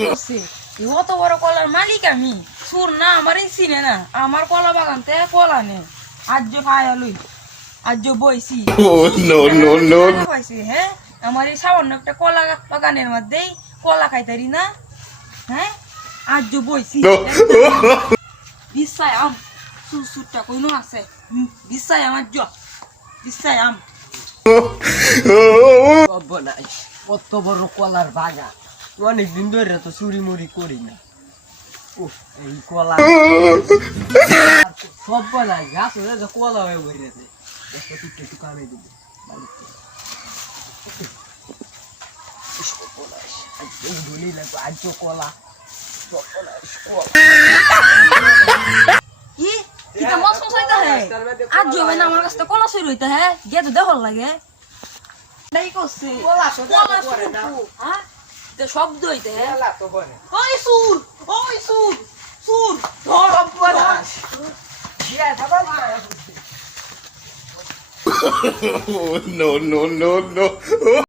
করছে অত বড় কলার মালিক আমি সুর না আমারই চিনে না আমার কলা বাগান থেকে কলা নে আজ পায়া লই আজ বইছি পাইছি হ্যাঁ আমার এই সামান্য একটা কলা বাগানের মধ্যেই কলা খাইতারি না হ্যাঁ আজ বইছি বিশ্বাই আম সুরটা কইনো আছে বিশ্বাই আমার বিশ্বাই আম কত বড় কলার বাগান অনেকদিন ধরে তো চুরি মুড়ি করি না এই কলা সব বলাই গাছ কলা হয়ে বেরিয়েছে একটু কামে দিব আজ কলা কি কিটা মস মসাইতা হে আজ জবে না আমার কাছে কলা সই রইতা হে গে তো দেহল লাগে নাই করছে কলা তো করে না হ্যাঁ তে শব্দ হইতে হে কলা তো করে ওই সুর সুর ধর বলাস দিয়া সবাই No, no, no, no.